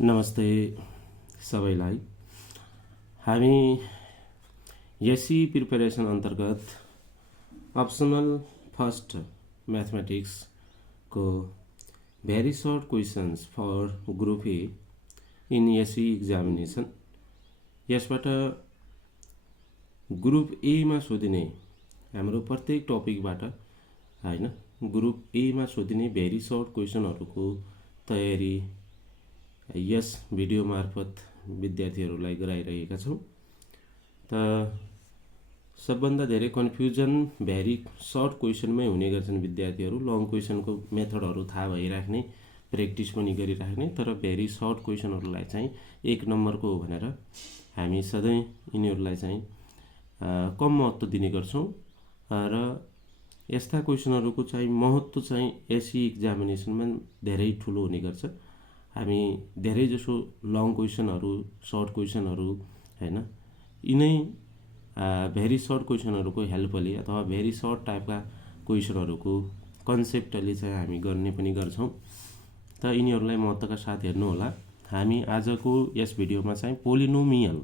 नमस्ते सबैलाई। हामी एसई प्रिपरेसन अन्तर्गत अप्सनल फर्स्ट मैथमेटिक्स को very short questions for group A in SEE examination, यसबाट ग्रुप ए मा सोधिने हाम्रो प्रत्येक टपिकबाट हैन ग्रुप ए मा सोधिने भेरी सर्ट क्वेश्चनहरुको तयारी यस भिडियो मार्फत विद्यार्थीहरूलाई गराइरहेका छौं। त सबभन्दा धेरै कन्फ्युजन भेरी सर्ट क्वेश्चनमै हुने गर्छन् विद्यार्थीहरू। लङ क्वेश्चनको मेथडहरू थाहा भइराख्ने, प्र्याक्टिस पनि गरिराख्ने, तर भेरी सर्ट क्वेश्चनहरूलाई चाहिँ एक नम्बरको हो भनेर हामी सधैँ यिनीहरूलाई चाहिँ कम महत्त्व दिने गर्छौं र यस्ता क्वेश्चनहरूको चाहिँ महत्त्व चाहिँ एसई एक्जामिनेसनमा धेरै ठुलो हुने गर्छ। हामी धेरै जसो लङ क्वेश्चनहरू, सर्ट क्वेश्चनहरू हैन यिनै भेरी सर्ट क्वेश्चनहरूको हेल्पले अथवा भेरी सर्ट टाइपका क्वेश्चनहरूको कन्सेप्टले चाहिँ हामी गर्ने पनि गर्छौं। त यिनीहरूलाई महत्त्वका साथ हेर्नु होला। हामी आजको यस भिडियोमा चाहिँ पोलिनोमियल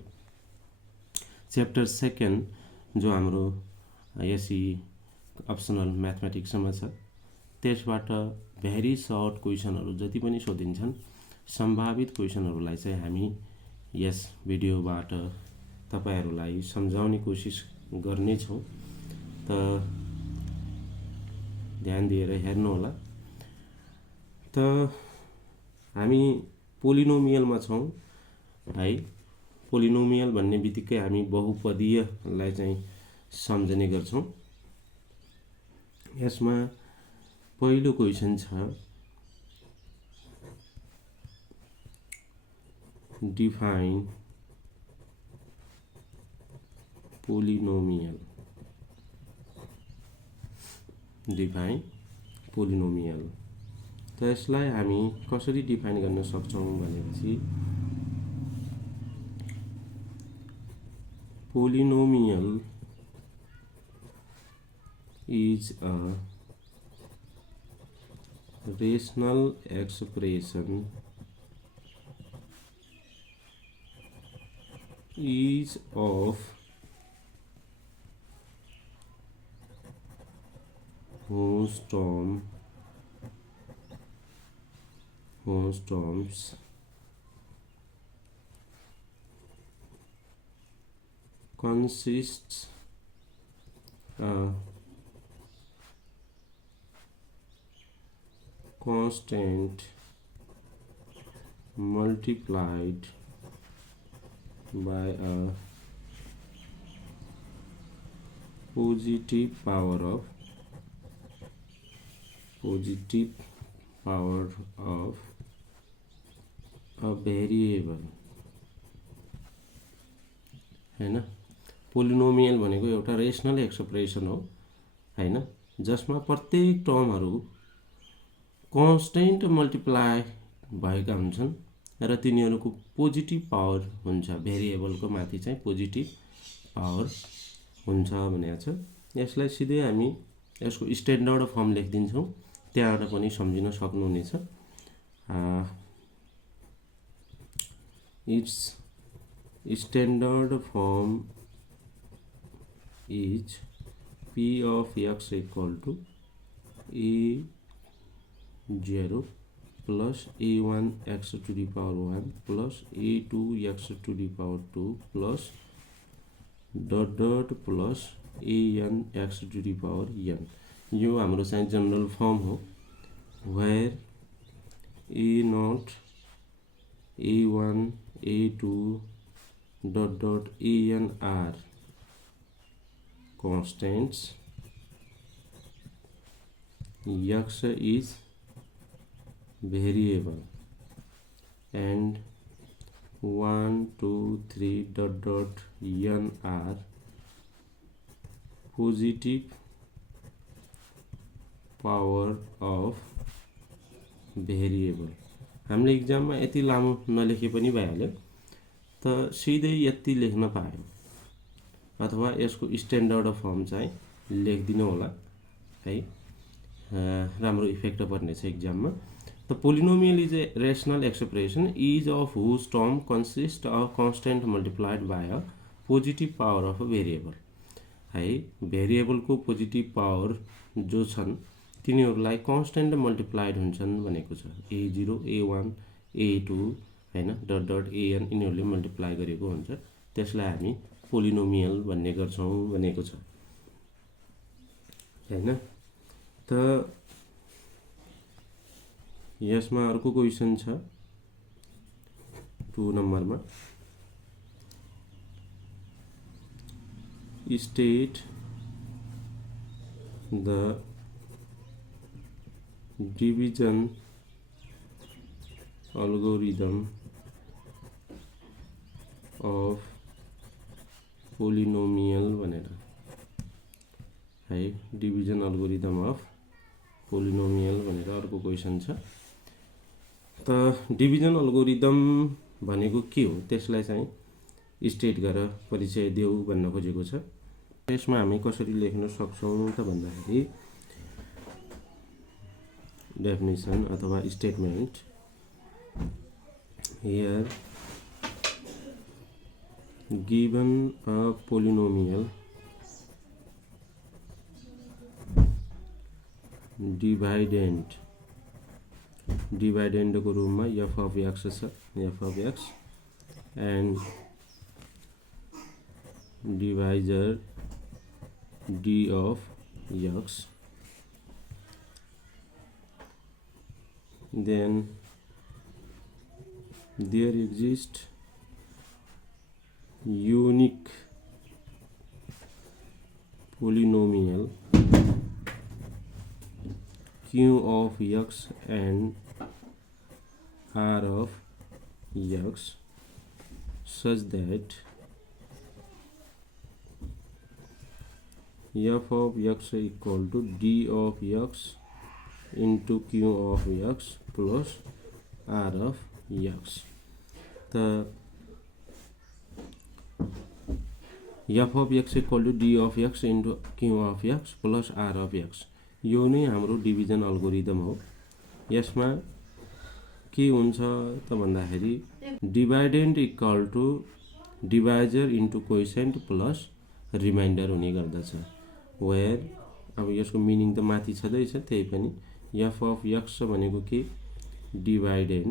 च्याप्टर 2 जो हाम्रो एसई अप्सनल म्याथमेटिक्समा छ त्यसबाट भेरी सर्ट क्वेश्चनहरू जति पनि सोधिन्छन् सम्भावित क्वेश्चनहरूलाई चाहिँ हामी यस भिडियोबाट तपाईहरुलाई सम्झाउने कोसिस गर्ने छौं। त ध्यान दिएर हेर्नु होला। त हामी पोलिनोमियलमा छौं है। पोलिनोमियल भन्ने बित्तिकै हामी बहुपदीयलाई चाहिँ सम्झने गर्छौं। यसमा पहिलो क्वेशन छ डिफाइन पोलिनोमियल। डिफाइन पोलिनोमियल त यसलाई हामी कसरी डिफाइन गर्न सक्छौं भनेपछि polynomial is a rational expression is of whose terms consists a constant multiplied by a positive power of a variable हैन। पोलिनोमियल भनेको एउटा रेशनल एक्सप्रेसन हो हैन, जसमा प्रत्येक टर्महरू कन्स्टेन्ट मल्टिप्लाई भएका हुन्छन् र तिनीहरूको पोजिटिभ पावर हुन्छ। भेरिएबलको माथि चाहिँ पोजिटिभ पावर हुन्छ भनेको छ। यसलाई सिधै हामी यसको स्ट्यान्डर्ड फर्म लेखिदिन्छौं, त्यहाँबाट पनि सम्झिन सक्नुहुनेछ। It's standard form is p of x equal to a0 plus a1 x to the power 1 plus a2 x to the power 2 plus dot dot plus an x to the power n। यो हाम्रो चाहिँ general form हो where a0 a1 a2 dot dot an are constants, x is variable and 1 2 3 dot dot n are positive power of variable। हामीले एक्जाममा यति लामो नलेखे पनि भइहाल्यो, त सिधै यति लेख्न पायो अथवा यसको स्ट्यान्डर्ड फर्म चाहिँ लेखिदिनु होला है। राम्रो इफेक्ट पर्नेछ एक्जाममा। त The polynomial is a rational expression each of whose term consists of constant multiplied by a positive power of a variable. है भेरिएबलको पोजिटिभ पावर जो छन् तिनीहरूलाई कन्स्ट्यान्ट मल्टिप्लाइड हुन्छन् भनेको छ। a0 a1 a2 हैन डट डट an यिनीहरूले multiply गरेको हुन्छ, त्यसलाई हामी पोलिनोमियल भन्ने गर्छौं भनेको छ हैन। त यसमा अर्को क्वेशन छ 2 नम्बरमा, state the division algorithm of polynomial भनेर है, डिभिजन अल्गोरिदम अफ पोलिनोमियल भनेर अर्को क्वेशन छ। त डिभिजन अल्गोरिदम भनेको के हो त्यसलाई चाहिँ स्टेट गरेर परिचय देऊ भन्न खोजेको छ। त्यसमा हामी कसरी लेख्न सक्छौं त भन्दाखेरि डेफिनेसन अथवा statement here given a polynomial dividend को रूपमा f of x छ, f of x and divisor d of x, then there exists unique polynomial q of x and r of x such that f of x equal to d of x into q of x plus r of x। the f of x equal to d of x into q of x plus r of x यो नै हाम्रो division algorithm हो। यसमा के हुन्छ त भन्दाखेरि dividend equal to divisor into quotient plus remainder हुने गर्दछ। वेयर अब यसको मिनिङ त माथि छँदैछ, त्यही पनि f of x भनेको के डिभाइडेन्ड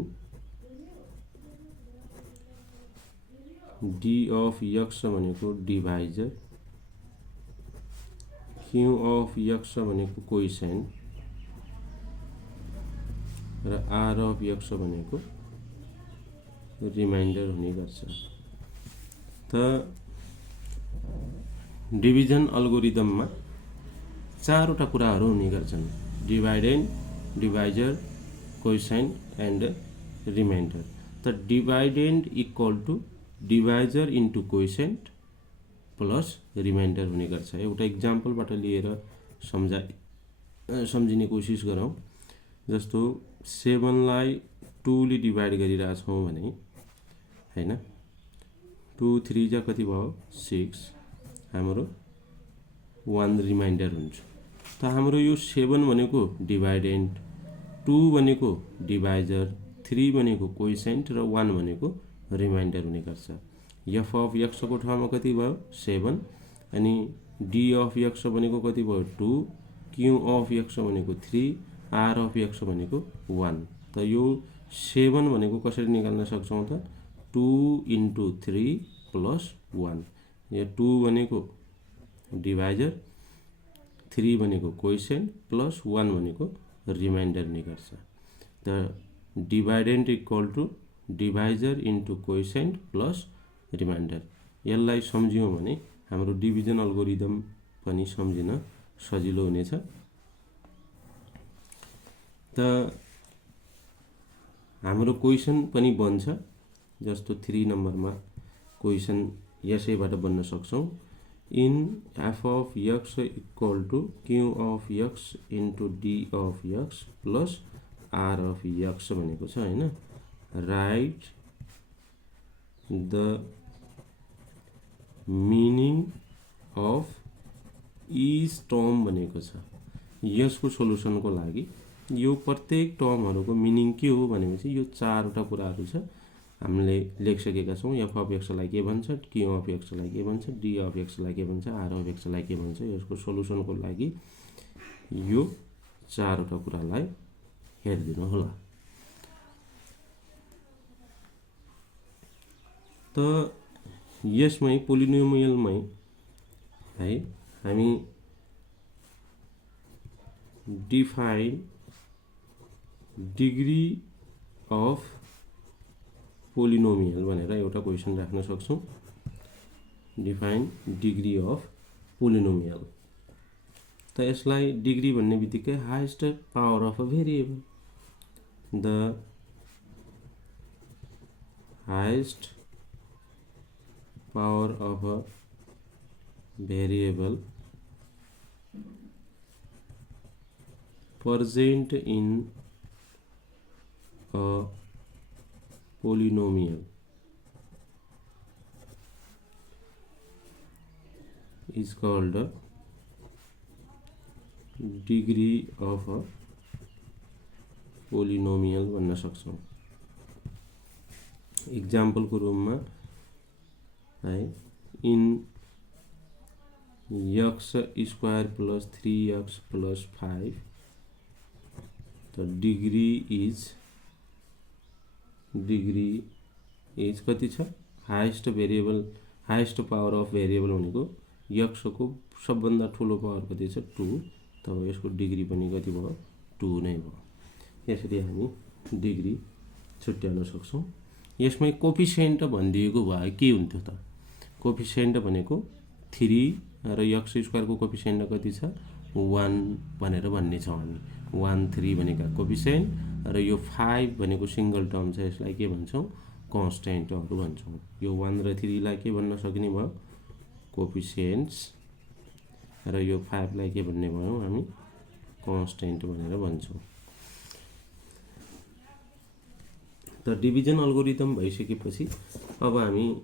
d of x भनेको डिभाइजर, q of x भनेको कोइसेन्ट र r of x भनेको रिमाइन्डर हुने गर्छ। त डिभिजन अल्गोरिदममा चारवटा कुराहरू हुने गर्छन्, dividend, divisor, quotient and remainder. त dividend equal to divisor into quotient plus remainder हुने गर्छ। एउटा इक्जाम्पलबाट लिएर सम्झिने कोसिस गरौँ। जस्तो 7 लाई 2 ले डिभाइड गरिरहेछौँ भने हैन, 2 3 जा कति भयो 6, हाम्रो 1 रिमाइन्डर हुन्छ। त हाम्रो यो 7 भनेको डिभाइडेन्ड, 2 भनेको डिभाइजर, 3 भनेको कोइसेन्ट र 1 भनेको रिमाइन्डर हुने गर्छ। f of x को ठाउँमा कति भयो 7 अनि d of x भनेको कति भयो 2, q of x भनेको 3, r of x भनेको 1। त यो 7 भनेको कसरी निकाल्न सक्छौं त 2 into 3 plus 1। यो 2 भनेको डिभाइजर, 3 भनेको कोइसेन्ट प्लस 1 भनेको रिमाइन्डर हुने गर्छ। त dividend equal to divisor into quotient plus remainder. यसलाई सम्झियौं भने हाम्रो डिभिजन अल्गोरिदम पनि सम्झिन सजिलो हुनेछ। त हाम्रो क्वेशन पनि बन्छ, जस्तो 3 नम्बरमा क्वेशन यसैबाट बन्न सक्छौं। In f of x equal to q of x into d of x plus r of x भनेको छ हैन। Right the meaning of each term भनेको छ। यसको सोलुसनको लागि यो प्रत्येक टर्महरूको मिनिङ के हो भनेपछि यो चारवटा कुराहरू छ हामीले लेखिसकेका छौँ। एफ अफ एक्सलाई के भन्छ, क्यू अफ एक्सलाई के भन्छ, डी अफ एक्सलाई के भन्छ, आर अफ एक्सलाई के भन्छ। यसको सोलुसनको लागि यो चारवटा कुरालाई हेरिदिनु होला। त यसमै पोलिनोमियलमै है हामी डिफाइन डिग्री अफ पोलिनोमियल भनेर एउटा क्वेसन राख्न सक्छौँ। Define degree of polynomial. त यसलाई डिग्री भन्ने बित्तिकै highest power of a variable, the highest power of a variable present in a polynomial is called a degree of a polynomial भन्न सक्छौँ। इक्जाम्पलको रूपमा है in x square plus 3x plus 5 तो degree is कति छ, highest variable highest power of variable भनेको x को सबभन्दा ठुलो पावर कति छ 2, तब यसको डिग्री पनि कति भयो 2 नै भयो। यसरी हामी डिग्री छुट्याउन सक्छौँ। यसमै कोफिसिएन्ट भनिदिएको भए के हुन्थ्यो त, कोफिसिएन्ट भनेको 3 र एक्स स्क्वायरको कोफिसिएन्ट कति छ 1 भनेर भन्ने छौँ हामी। 1 3 भनेका कोफिसिएन्ट र यो 5 भनेको सिंगल टर्म छ, यसलाई के भन्छौँ कन्स्टेन्टहरू भन्छौँ। यो 1 र 3 लाई के भन्न सक्ने भयो कोफिसिएन्ट्स र यो 5 लाई के भन्ने भयो हामी कन्स्टेन्ट भनेर भन्छौँ। त डिभिजन अल्गोरिदम भइसकेपछि अब हामी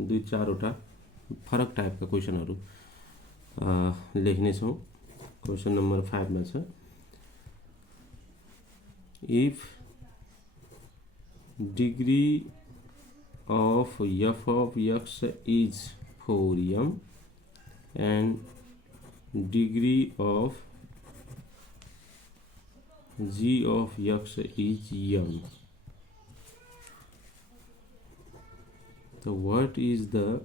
2-4 वटा फरक टाइपका क्वेसनहरू लेख्नेछौँ। क्वेसन नम्बर 5 मा छ if degree of F of X is 4m and degree of G of X is m, so what is the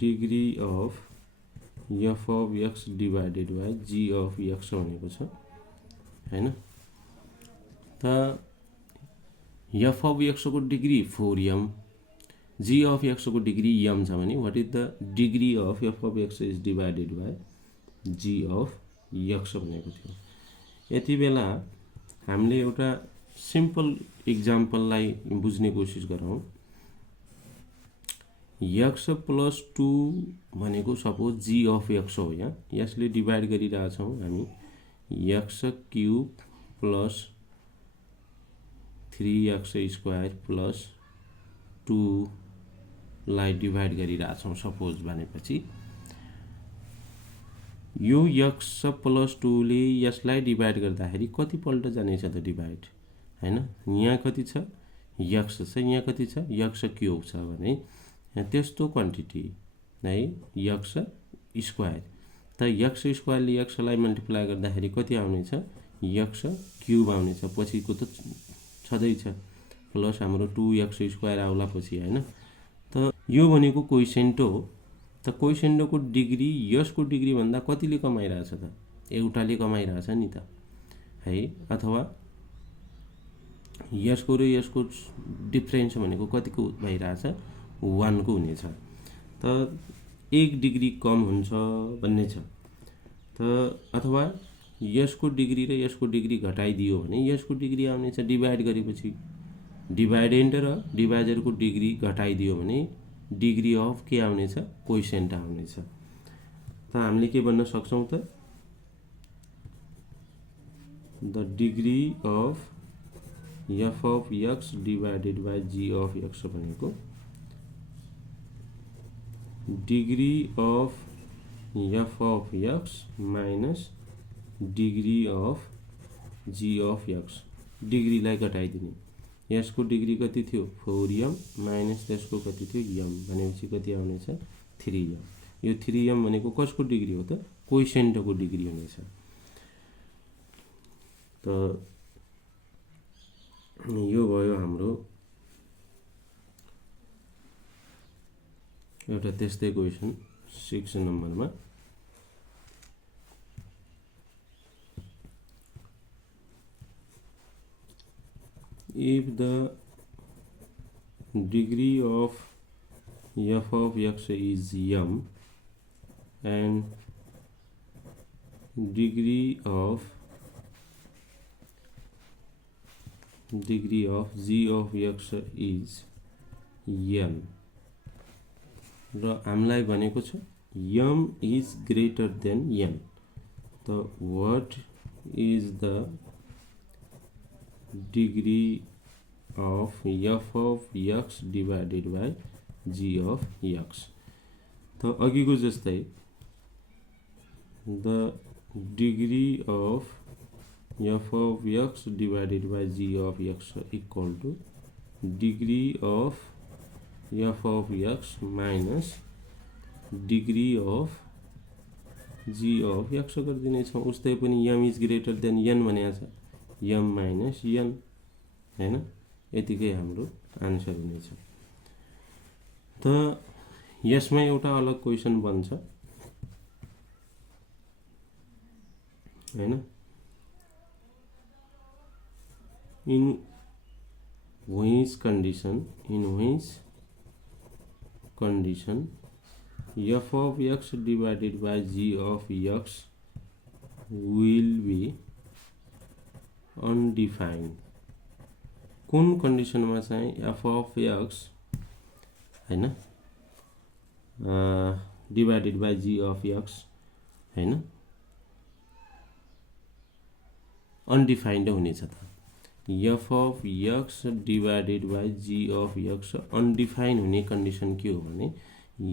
degree of f of x divided by g of x भनेको छ हैन। त f of x को degree 4m, g of x को degree m छ भने what is the degree of f of x is divided by g of x भनेको थियो। यति बेला हामीले एउटा सिम्पल इक्जाम्पललाई बुझ्ने कोसिस गरौँ। x प्लस 2 भनेको सपोज जी अफ x हो, यहाँ यसले डिभाइड गरिरहेछौँ हामी x cube plus 3x square plus 2 लाई डिभाइड गरिरहेछौँ सपोज भनेपछि यो x प्लस 2 ले यसलाई डिभाइड गर्दाखेरि कतिपल्ट जानेछ त डिभाइड हैन। यहाँ कति छ x छ, यहाँ कति छ x क्युब छ भने त्यस्तो क्वान्टिटी है x स्क्वायर, त x स्क्वायरले x लाई मल्टिप्लाई गर्दाखेरि कति आउनेछ x क्युब आउनेछ, पछिको त छँदैछ प्लस हाम्रो 2x स्क्वायर आउला पछि हैन। त यो भनेको कोइसेन्ट हो। त कोइसेन्टको डिग्री यसको डिग्री भन्दा कतिले कमाइरहेछ त, एउटाले कमाइरहेछ नि त है, अथवा यसको र यसको डिफरेन्स भनेको कतिको भइरहेछ 1 को हुनेछ। त 1 डिग्री कम हुन्छ भन्ने छ। त अथवा यसको डिग्री र यसको डिग्री घटाइदियो भने यसको डिग्री आउनेछ डिभाइड गरेपछि, डिभाइडेन्ट र डिभाइजरको डिग्री घटाइदियो भने डिग्री अफ के आउनेछ कोइसेन्ट आउनेछ। त हामीले के भन्न सक्छौँ त the degree of f of x divided by g of x भनेको degree of f of x minus degree of G of X, डिग्रीलाई घटाइदिने, यसको डिग्री कति थियो 4m माइनस त्यसको कति थियो m भनेपछि कति आउनेछ 3m। यो 3m भनेको कसको डिग्री हो त कोइसेन्टको डिग्री हुनेछ। त यो भयो हाम्रो एउटा त्यस्तै क्वेसन 6 नम्बरमा। If the degree of f of x is m and degree of g of x is n र हामीलाई भनेको छ m is greater than n, त what is the degree of f of x divided by g of x। त अघिको जस्तै the degree of f of x divided by g of x equal to degree of f of x minus degree of g of x गरिदिने छौँ। उस्तै पनि m is greater than n भनेको छ m minus n हैन, यतिकै हाम्रो answer हुनेछ। त यसमा एउटा अलग क्वेसन बन्छ हैन, in which condition f of x divided by g of x will be undefined। कुन कन्डिसनमा चाहिँ f of x हैन divided by g of x हैन अनडिफाइन्ड हुनेछ त। f of x divided by g of x undefined हुने condition के हो भने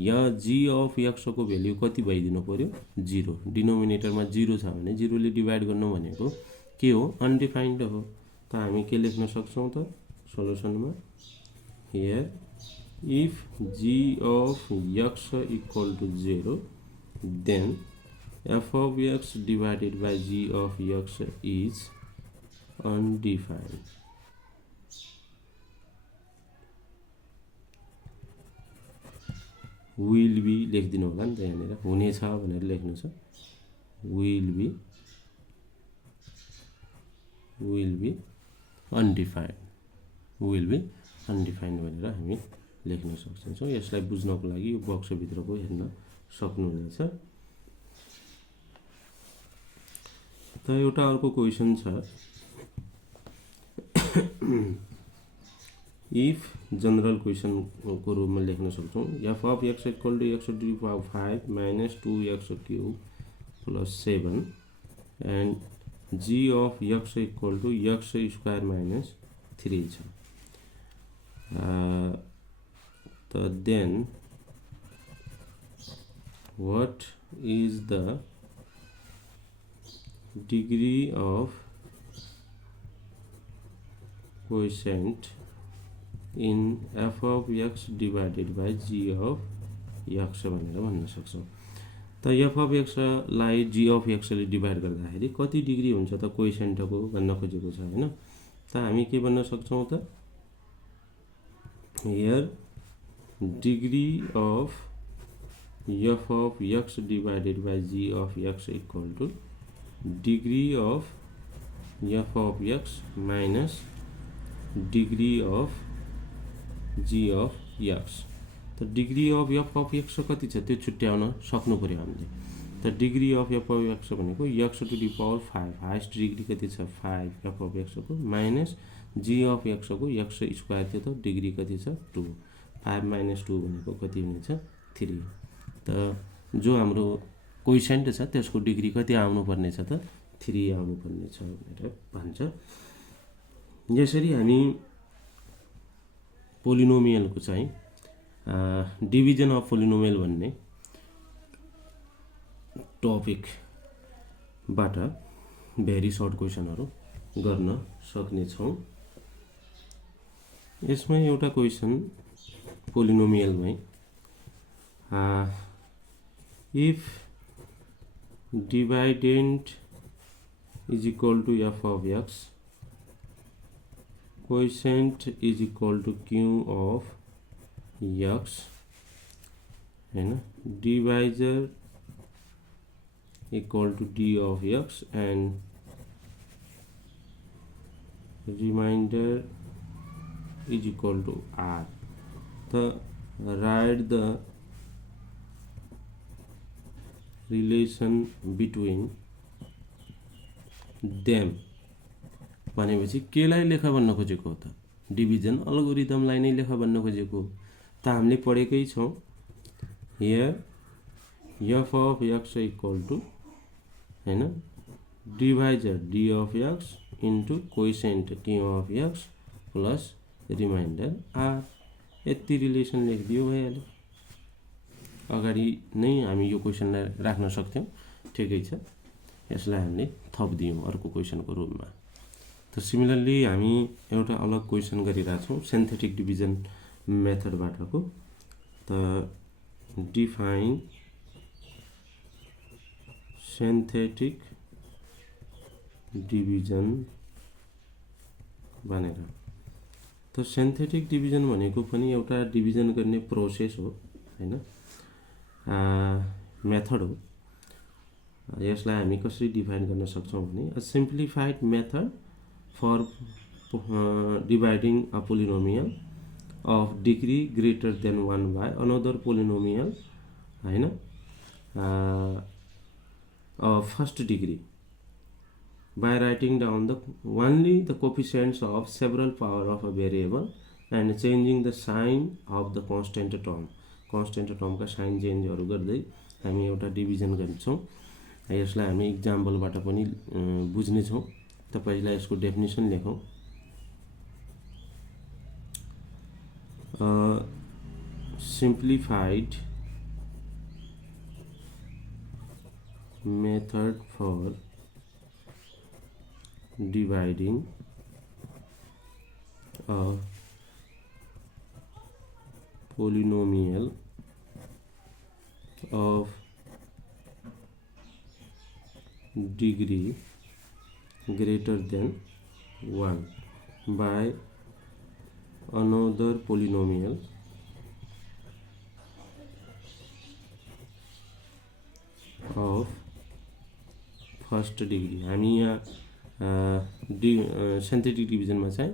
या g of x को भ्याल्यु कति भइदिनु पर्यो 0, डिनोमिनेटरमा 0 छ भने 0 ले डिवाइड गर्नु भनेको के हो अनडिफाइन्ड हो। त हामी के लेख्न सक्छौं त सोलुसनमा here if g of x equal to 0 then f of x divided by g of x is undefined। will be लेखिदिनु होला नि त, यहाँनिर हुनेछ भनेर लेख्नु छ will be undefined भनेर हामी लेख्न सक्छौँ। यसलाई बुझ्नको लागि यो बक्स भित्रको हेर्न सक्नुहुनेछ। त एउटा अर्को क्वेसन छ इफ जनरल क्वेसन को रूपमा लेख्न सक्छौँ f of x equal to x to the power 5 minus 2x cube plus 7 and g of x equal to x square minus 3 छ। then what is the degree of quotient in f of x divided by g of x भनेर भन्न सक्छौँ। त f of x लाई g of x ले divide गर्दाखेरि कति degree हुन्छ त कोइसेन्टको भन्न खोजेको छ हैन। त हामी के भन्न सक्छौँ त here degree of f of x divided by g of x equal to degree of f of x minus degree of g of x। त degree of f of x कति छ त्यो छुट्याउन सक्नु पर्यो हामीले। त degree of f of x भनेको x to the power 5 highest degree कति छ 5 f of x को माइनस g of x को x स्क्वायर थियो त डिग्री कति छ 2, 5 माइनस 2 भनेको कति हुनेछ 3। त जो हाम्रो कोइसेन्ट छ त्यसको डिग्री कति आउनु पर्ने छ त 3 आउनु पर्ने छ भनेर भन्छ। यसरी हामी पोलिनोमियलको चाहिँ डिभिजन अफ पोलिनोमियल भन्ने टपिकबाट भेरी सर्ट क्वेसनहरू गर्न सक्नेछौँ। यसमै एउटा क्वेसन पोलिनोमियलमै if dividend is equal to F of X, quotient is equal to Q of X हैन, divisor equal to D of X and remainder is equal to r. Write the relation between them भनेपछि केलाई लेख भन्न खोजेको हो त? Division अल्गोरिदमलाई नै लेख भन्न खोजेको त हामीले पढेकै छौँ। Here F of X equal to हैन divisor D of X into quotient Q of X plus remainder R, यति रिलेसन लेखिदियो भइहाल्यो। अगाडि नै हामी यो क्वेसनलाई राख्न सक्थ्यौँ, ठिकै छ। यसलाई हामीले थपिदियौँ अर्को क्वेसनको रूपमा। त सिमिलरली हामी एउटा अलग क्वेसन गरिरहेछौँ सिन्थेटिक डिभिजन मेथडबाटको। त डिफाइन सिन्थेटिक डिभिजन भनेर। त सिन्थेटिक डिभिजन भनेको पनि एउटा डिभिजन गर्ने प्रोसेस हो हैन, मेथड हो। यसलाई हामी कसरी डिफाइन गर्न सक्छौँ भने a simplified method for dividing a polynomial of degree greater than 1 by another polynomial हैन first degree by writing down only the coefficients of several power of a variable and changing the sign of the constant term. constant term का sign चेन्जहरू गर्दै हामी एउटा division गर्छौँ। यसलाई हामी इक्जाम्पलबाट पनि बुझ्नेछौँ। त पहिला यसको डेफिनेसन लेखौँ। simplified method for dividing a polynomial of degree greater than 1 by another polynomial of first degree। हामी यहाँ सिन्थेटिक डिभिजनमा चाहिँ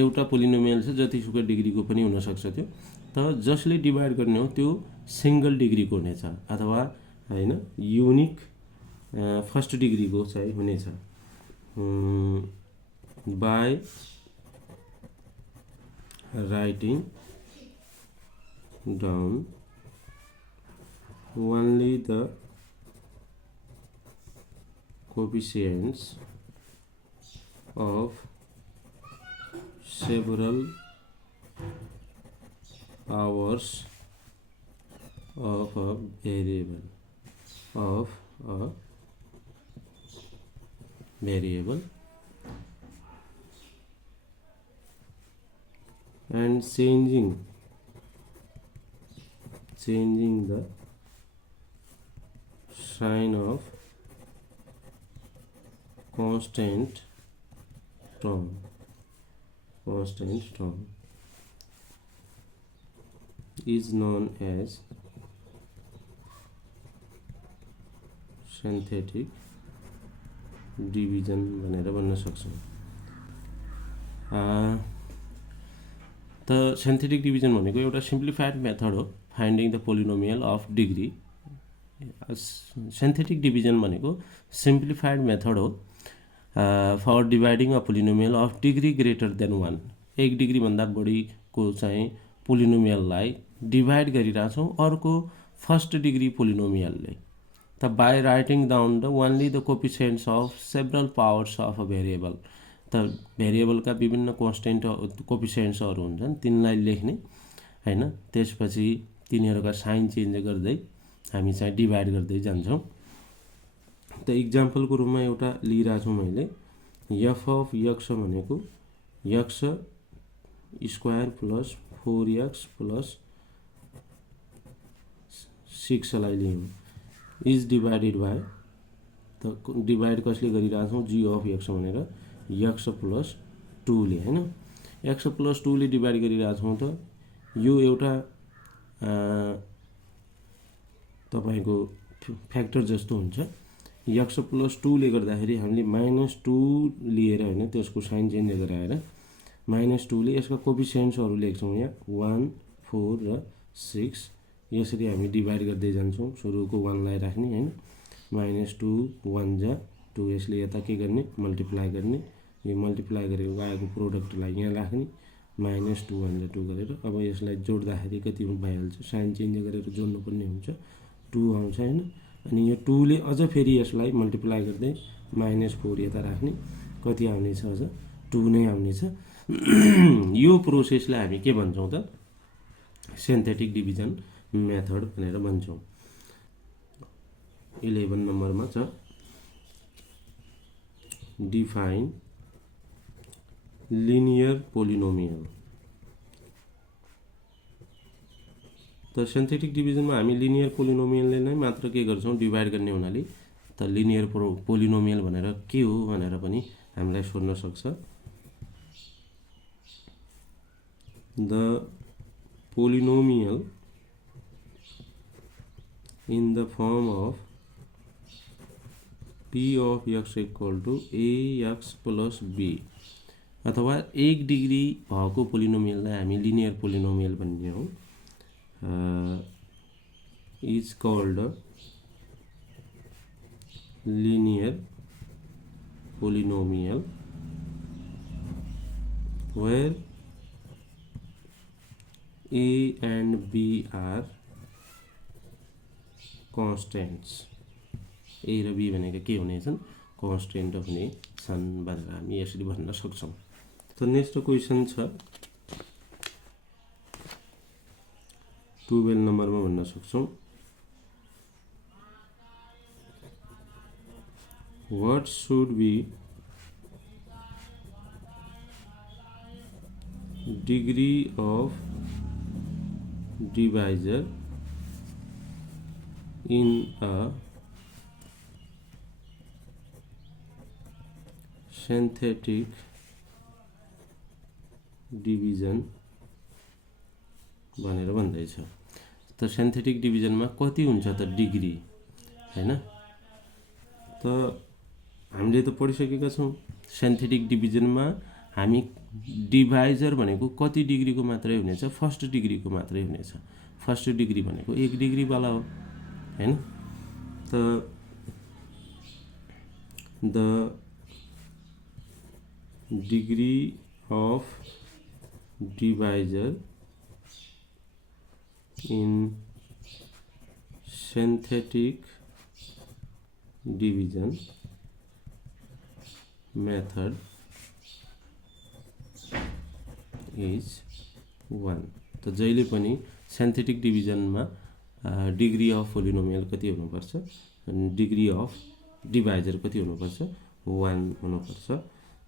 एउटा पोलिनोमियल छ जतिसुकै डिग्रीको पनि हुनसक्छ त्यो, त जसले डिभाइड गर्ने हो त्यो सिंगल डिग्रीको हुनेछ अथवा हैन युनिक फर्स्ट डिग्रीको चाहिँ हुनेछ। By writing down only the coefficients of several powers of a variable and changing the sign of constant term is known as synthetic division भनेर भन्न सक्छौँ। त सिन्थेटिक डिभिजन भनेको एउटा सिम्प्लिफाइड मेथड हो finding the polynomial of degree. Synthetic division भनेको simplified method हो for dividing a polynomial of degree greater than 1, एक डिग्री भन्दा बढीको चाहिँ पोलिनोमियललाई डिभाइड गरिरहेछौँ अर्को फर्स्ट डिग्री पोलिनोमियलले। त by writing down the only the coefficients of several powers of a variable, त भेरिएबलका विभिन्न कन्स्टेन्ट कोएफिसिएन्ट्सहरू हुन्छन् तिनलाई लेख्ने हैन, त्यसपछि तिनीहरूका साइन चेन्ज गर्दै हामी चाहिँ डिभाइड गर्दै जान्छौँ। त इक्जाम्पलको रूपमा एउटा लिइरहेको छु मैले एफ अफ यक्स भनेको X square plus 4x plus 6लाई लियौँ इज डिभाइडेड बाई त डिभाइड कसले गरिरहेको छौँ जी अफ एक्स भनेर एक्स प्लस 2ले होइन एक्स प्लस 2ले डिभाइड गरिरहेको छौँ त यो एउटा तपाईँको फ्याक्टर जस्तो हुन्छ एक्स प्लस 2ले गर्दाखेरि हामीले -2 लिएर होइन त्यसको साइन चेन्ज गराएर -2ले यसका कोफिसिएन्ट्सहरू लेख्छौँ यहाँ 1 4 र 6 यसरी हामी डिभाइड गर्दै जान्छौँ सुरुको 1लाई राख्ने होइन -2 1 जा 2 यसले यता के गर्ने मल्टिप्लाई गर्ने यो मल्टिप्लाई गरेको आएको प्रोडक्टलाई यहाँ राख्ने -2 1 जा 2 गरेर अब यसलाई जोड्दाखेरि कति भइहाल्छ साइन चेन्ज गरेर जोड्नुपर्ने हुन्छ 2 आउँछ होइन अनि यो 2ले अझ फेरि यसलाई मल्टिप्लाई गर्दै -4 यता राख्ने कति आउनेछ अझ 2 नै आउनेछ यो प्रोसेसलाई हामी के भन्छौँ त सिन्थेटिक डिभिजन मेथड भनेर भन्छौँ 11 नम्बरमा छ डिफाइन लिनियर पोलिनोमियल त सिन्थेटिक डिभिजनमा हामी लिनियर पोलिनोमियलले नै मात्र के गर्छौँ डिभाइड गर्ने हुनाले त लिनियर पोलिनोमियल भनेर के हो भनेर पनि हामीलाई सोध्न सक्छ the polynomial in the form of p of x equal to ax plus b अथवा 1 डिग्री भएको पोलिनोमियललाई हामी लिनियर पोलिनोमियल भन्ने हो is called linear polynomial where a and b are कन्स्टेन्ट्स ए र बी भनेको के हुनेछन् कन्स्टेन्ट हुनेछन् भनेर हामी यसरी भन्न सक्छौँ त नेक्स्ट क्वेसन छ 12 नम्बरमा भन्न सक्छौँ what should be degree of divisor in a synthetic division भनेर भन्दैछ त सिन्थेटिक डिभिजनमा कति हुन्छ त डिग्री हैन त हामीले त पढिसकेका छौँ सिन्थेटिक डिभिजनमा हामी डिभाइजर भनेको कति डिग्रीको मात्रै हुनेछ फर्स्ट डिग्रीको मात्रै हुनेछ फर्स्ट डिग्री भनेको 1 डिग्री वाला हो हैन त the degree of divisor in synthetic division method is 1 त जहिले पनि सिन्थेटिक डिभिजनमा डिग्री अफ पोलिनोमियल कति हुनुपर्छ डिग्री अफ डिभाइजर कति हुनुपर्छ 1 हुनुपर्छ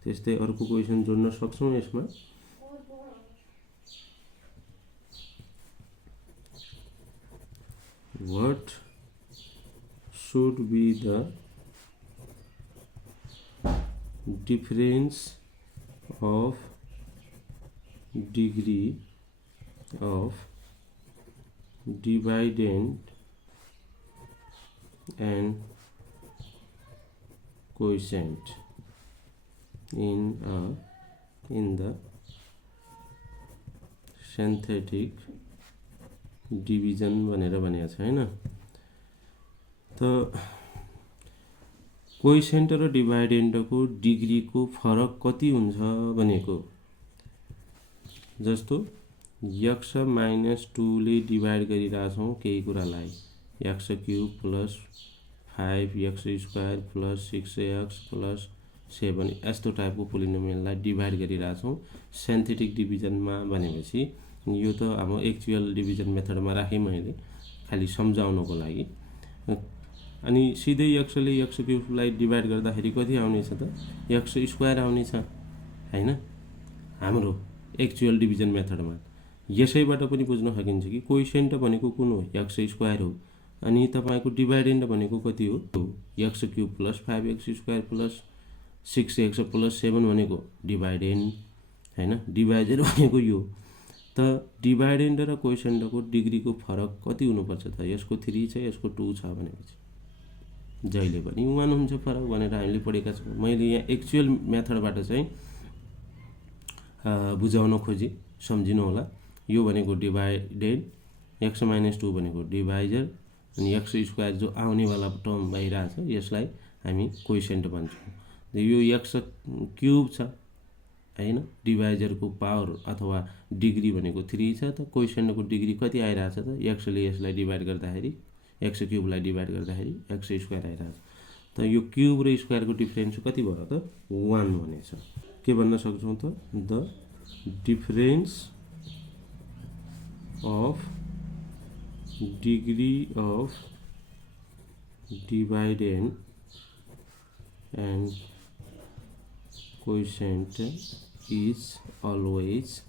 त्यस्तै अर्को क्वेशन जोड्न सक्छौं यसमा what should be the difference of degree of dividend and quotient in the synthetic division भनेर भनेको छ हैन त कोइसेन्ट र डिभाइडेन्डको डिग्रीको फरक कति हुन्छ भनेको जस्तो x - 2 ले डिभाइड गरिराछौं केही कुरालाई x cube plus 5x² plus 6x plus 7 यस्तो टाइपको पोलिनोमियललाई डिभाइड गरिराछौं सिन्थेटिक डिभिजनमा भनेपछि यो त अब एक्चुअल डिभिजन मेथडमा राखे मैले खाली सम्झाउनको लागि अनि सिधै एक्सले एक्स क्युबलाई डिभाइड गर्दाखेरि कति आउनेछ त एक्स स्क्वायर आउनेछ हैन हाम्रो एक्चुअल डिभिजन मेथडमा। यसैबाट पनि बुझ्न सकिन्छ कि कोइसेन्ट भनेको कुन हो एक्स स्क्वायर हो अनि तपाईको डिभाइडेन्ड भनेको कति हो x cube plus 5x square plus 6x plus 7 भनेको डिभाइडेन्ड हैन डिभाइजर भनेको यो। त डिभाइडेन्ड र कोइसेन्टको डिग्रीको फरक कति हुनुपर्छ त यसको 3 छ यसको 2 छ भनेपछि जहिले पनि 1 हुन्छ फरक भनेर हामीले पढेका छौँ। मैले यहाँ एक्चुअल मेथडबाट चाहिँ बुझाउन खोजे सम्झिनु होला। यो भनेको डिभाइडेड x - 2 भनेको डिभाइजर अनि एक्स स्क्वायर जो आउनेवाला टर्म भइरहेछ यसलाई हामी कोइसेन्ट भन्छौँ। यो एक्स क्युब छ हैन डिभाइजरको पावर अथवा डिग्री भनेको 3 छ त कोइसेन्टको डिग्री कति आइरहेछ त एक्सले यसलाई डिभाइड गर्दाखेरि एक्स क्युबलाई डिभाइड गर्दाखेरि एक्स स्क्वायर आइरहेछ। त यो क्युब र स्क्वायरको डिफरेन्स कति भयो त 1 भनेछ। के भन्न सक्छौँ त the difference of degree of dividend and quotient is always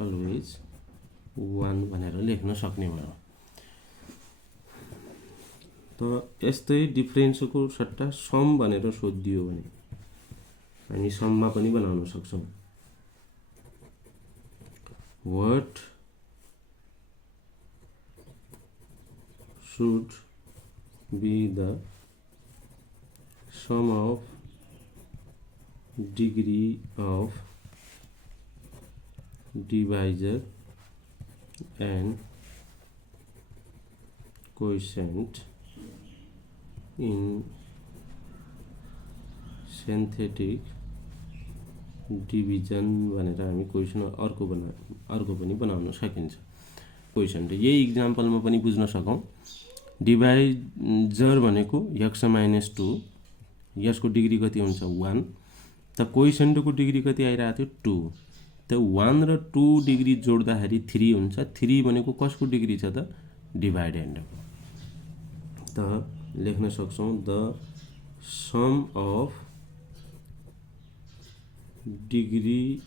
1 भनेर लेख्न सक्ने भयो। त यस्तै डिफरेन्सको सट्टा सम भनेर सोधिदियो भने हामी सममा पनि बनाउन सक्छौँ। What should be the sum of degree of divisor and quotient in synthetic division भनेर हामी क्वेसन अर्को पनि बनाउन सकिन्छ। क्वेसन यही इक्जाम्पलमा पनि बुझ्न सकौँ। डिभाइजर भनेको x - 2 यसको डिग्री कति हुन्छ 1 त कोइसेन्टको डिग्री कति आइरहेको थियो 2 त 1 र 2 डिग्री जोड्दाखेरि 3 हुन्छ। 3 भनेको कसको डिग्री छ त डिभाइडेन्डको। त लेख्न सक्छौँ the sum of degree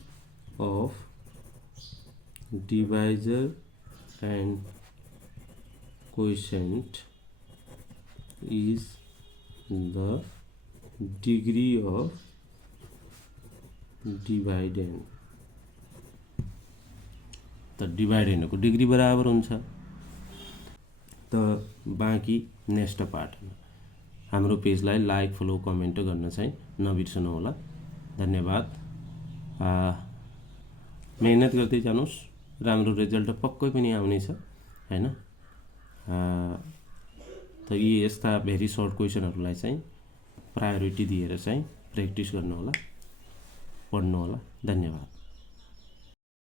of divisor and quotient is the degree of dividend। त डिभाइडेन्डको डिग्री बराबर हुन्छ। त बाँकी नेक्स्ट पार्टमा हाम्रो पेजलाई लाइक फलो कमेन्ट गर्न चाहिँ नबिर्सनु होला। धन्यवाद। मेहनत गर्दै जानुस् राम्रो रिजल्ट पक्कै पनि आउनेछ हैन। त यी यस्ता भेरी सर्ट क्वेसनहरूलाई चाहिँ प्रायोरिटी दिएर चाहिँ प्र्याक्टिस गर्नु होला पढ्नु होला। धन्यवाद।